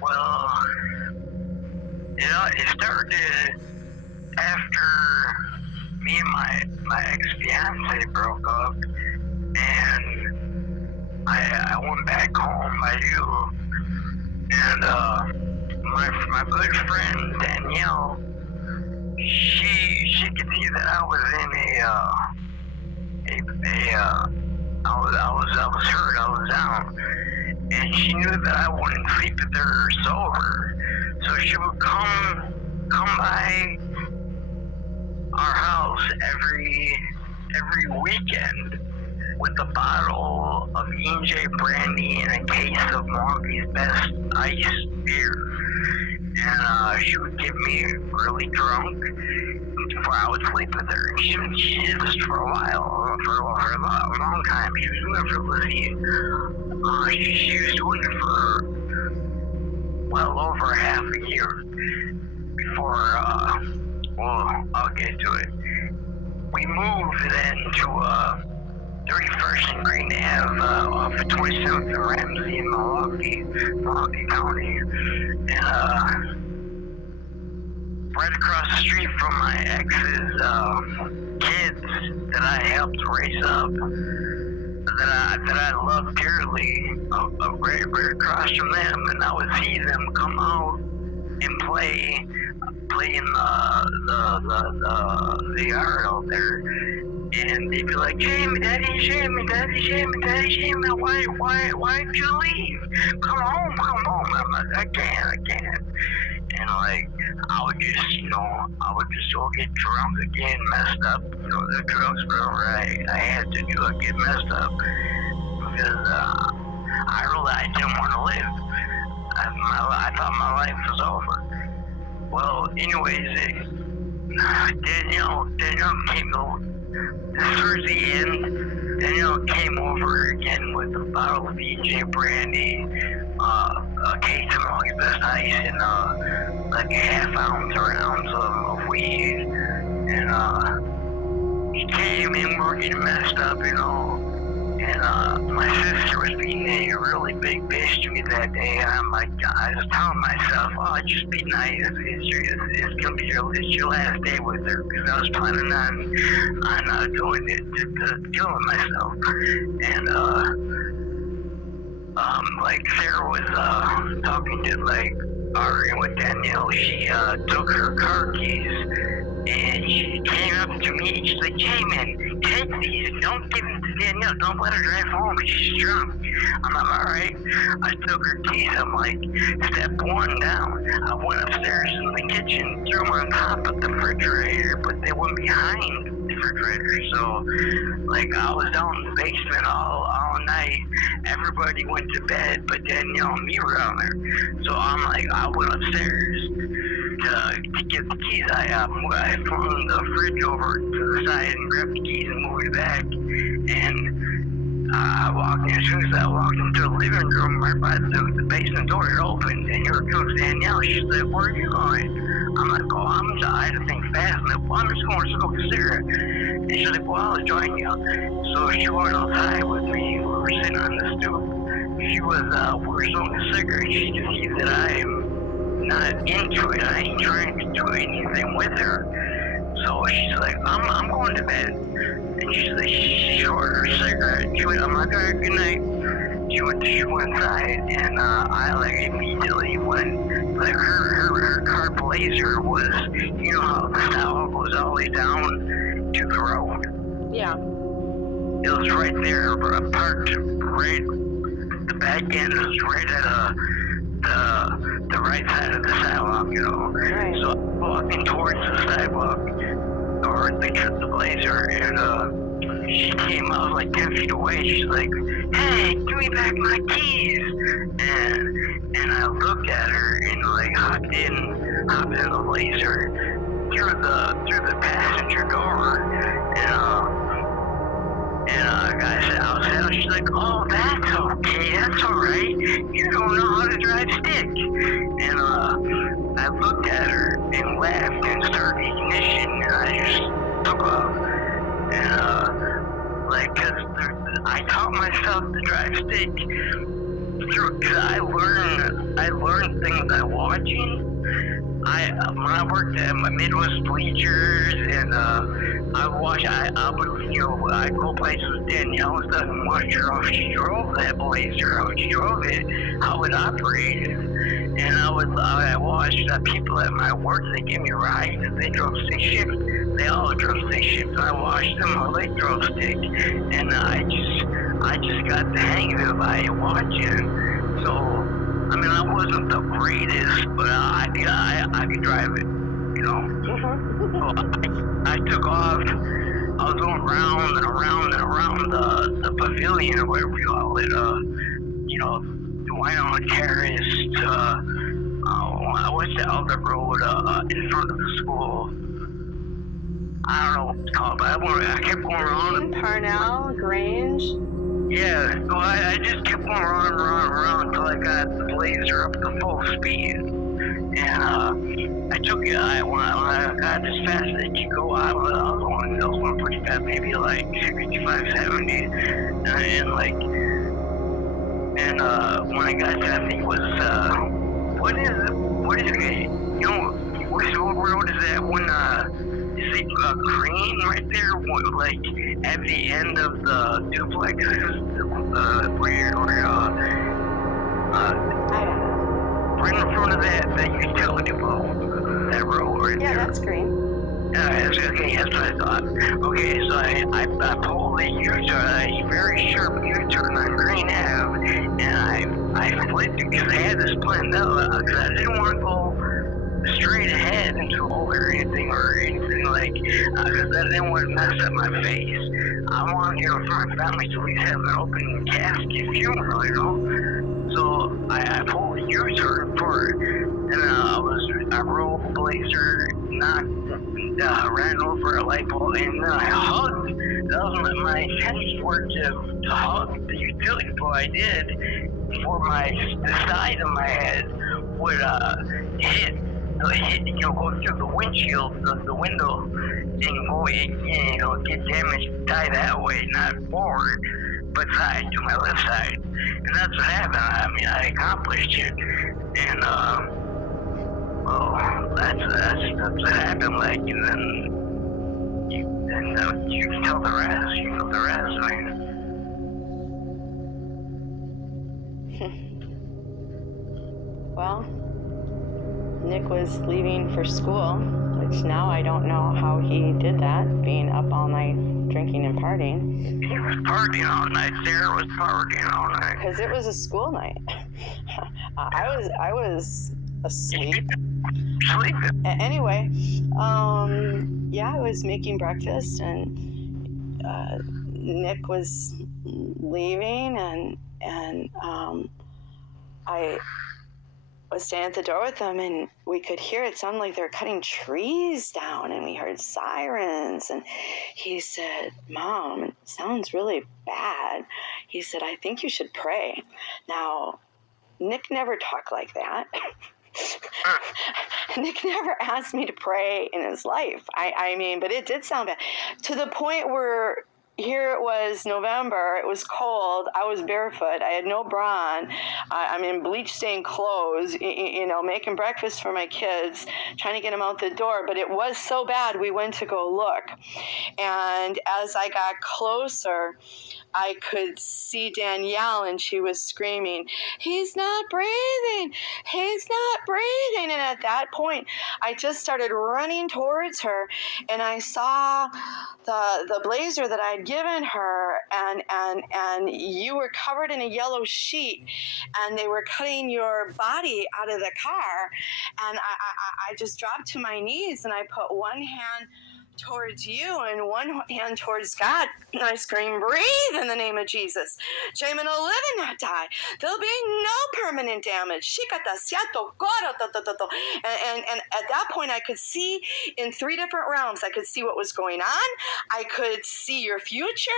Well, it started after me and my ex fiance broke up, and I went back home by you, and my good friend Danielle, she could see that I was in I was hurt, I was down, and she knew that I wouldn't sleep with her sober, so she would come by our house every weekend with a bottle of E&J brandy and a case of Milwaukee's Best Ice beer. And she would get me really drunk before I would sleep with her. She did this for a while, for a long time. She was doing it for Lizzie. She was doing it for well over half a year before, well, I'll get to it. We moved then to 31st and Green Ave off of 27th and Ramsey in Milwaukee County. And right across the street from my ex's kids that I helped raise up, that I love dearly, right across from them, and I would see them come out and play in the yard out there, and they'd be like, Jamie, why'd you leave? Come home. I'm like, I can't. And like, I would just go get drunk again, messed up. The drugs were over. I had to do it, get messed up, because I realized I didn't want to live. I thought my life was over. Well, anyways, Danielle came over. Towards the end, Danielle came over again with a bottle of E&J brandy, a case of Milwaukee's Best Ice, and like a half ounce or an ounce of weed. And he came and we were getting messed up, and my sister was being a really big bitch to me that day, and I'm like, I was telling myself, oh, just be nice, it's gonna be your last day with her, because I was planning on doing it, to killing myself. And like Sarah was talking to, like, arguing with Danielle. She took her car keys and she came up to me. She's like, Jamin, take these. Don't give them to Danielle. Don't let her drive home. She's drunk. I'm like, all right. I took her keys. I'm like, step one down. I went upstairs in the kitchen, threw them on top of the refrigerator, but they went behind the refrigerator. So, like, I was down in the basement all night. Everybody went to bed, but Danielle and me were down there. So I'm like, I went upstairs to get the keys. I flung the fridge over to the side and grabbed the keys and moved it back. And I walked in. As soon as I walked into the living room, right by the basement door, it opened, and here comes Danielle. She's like, where are you going? I'm like, oh, I had to think fast. I'm like, well, I'm just going to smoke a cigarette. And she's like, well, I'll join you. So she went outside with me. We were sitting on the stoop. We were smoking a cigarette. She just sees that I'm not into it. I ain't trying to do anything with her. So she's like, I'm going to bed. And she's like, she ordered a cigarette. I'm like, all right, good night. She went inside, and I like immediately went, like, her car Blazer was, you know how the style goes all the way down to the road. Yeah. It was right there, parked right, the back end was right at the right side of the sidewalk, Right. So I'm walking towards the sidewalk, or the Blazer, and she came out like 10 feet away. She's like, hey, give me back my keys. And I looked at her and like hopped in the Blazer through the passenger door, and guy said outside. She's like, oh, that's okay, that's all right. You don't know how to drive stick. And I looked at her and laughed and started ignition, and I just took off. And like, cause I taught myself to drive stick because I learned I learned things by watching. When I worked at my Midwest Bleachers, and I would, I'd go places with Danielle and stuff and watch her how she drove that Blazer, how she drove it, how it operated. And I watched people at my work, they gave me rides, they drove stick shift, they all drove stick shift, and I watched them how they drove stick. And I just got the hang of it by watching. So, I mean, I wasn't the greatest, but I could drive it, you know. So I took off. I was going round and around and around the pavilion, or whatever you call it. You know, the Wine Terrace to what's the other road in front of the school? I don't know what it's called, but I kept going around. Parnell, Grange. Yeah, so I just kept going around until I got the Blazer up to full speed. And I took it, when I got as fast as it could go, I was going pretty fast, maybe like 65, 70. And when I got to, I think it was, what is it, you know, what road is that one, you see Crane right there, like at the end of the duplexes, right in front of that utility pole, that road right there. Yeah, that's green. Okay, that's what I thought. Okay, so I pulled a U-turn, a very sharp U-turn on Green Ave, and I flipped because I had this planned out, because I didn't want to go straight ahead into a hole or anything like, because I didn't want to mess up my face. I wanted, you know, for my family to at least have an open casket funeral, you know. So I pulled a U-turn for it, and I rolled the Blazer, ran over a light pole, and then I hugged. That was my intentions were to hug the utility pole. I did before the side of my head would hit, you know, go through the windshield, the window, and go, you know, get damaged, die that way, not forward, but side to my left side. And that's what happened. I mean, I accomplished it, and well, that's what happened. Like, and then you can tell the rest. You know the rest. I mean. Well, Nick was leaving for school, which now I don't know how he did that, being up all night drinking and partying. He was partying all night. Sarah was partying all night. Because it was a school night. I was asleep. Sleeping. Anyway, yeah, I was making breakfast, and Nick was leaving, and I was standing at the door with them, and we could hear it sound like they were cutting trees down, and we heard sirens, and he said, "Mom, it sounds really bad." He said, "I think you should pray." Now, Nick never talked like that. Nick never asked me to pray in his life. I mean, but it did sound bad. To the point where here it was November, it was cold, I was barefoot, I had no bra on, I'm in bleach-stained clothes, you know, making breakfast for my kids, trying to get them out the door, but it was so bad we went to go look. And as I got closer, I could see Danielle, and she was screaming, "He's not breathing! He's not breathing!" And at that point, I just started running towards her, and I saw the blazer that I'd given her, and you were covered in a yellow sheet, and they were cutting your body out of the car, and I just dropped to my knees, and I put one hand towards you and one hand towards God, and I screamed, "Breathe in the name of Jesus. Jamin will live and not die. There'll be no permanent damage." And at that point, I could see in 3 different realms. I could see what was going on. I could see your future.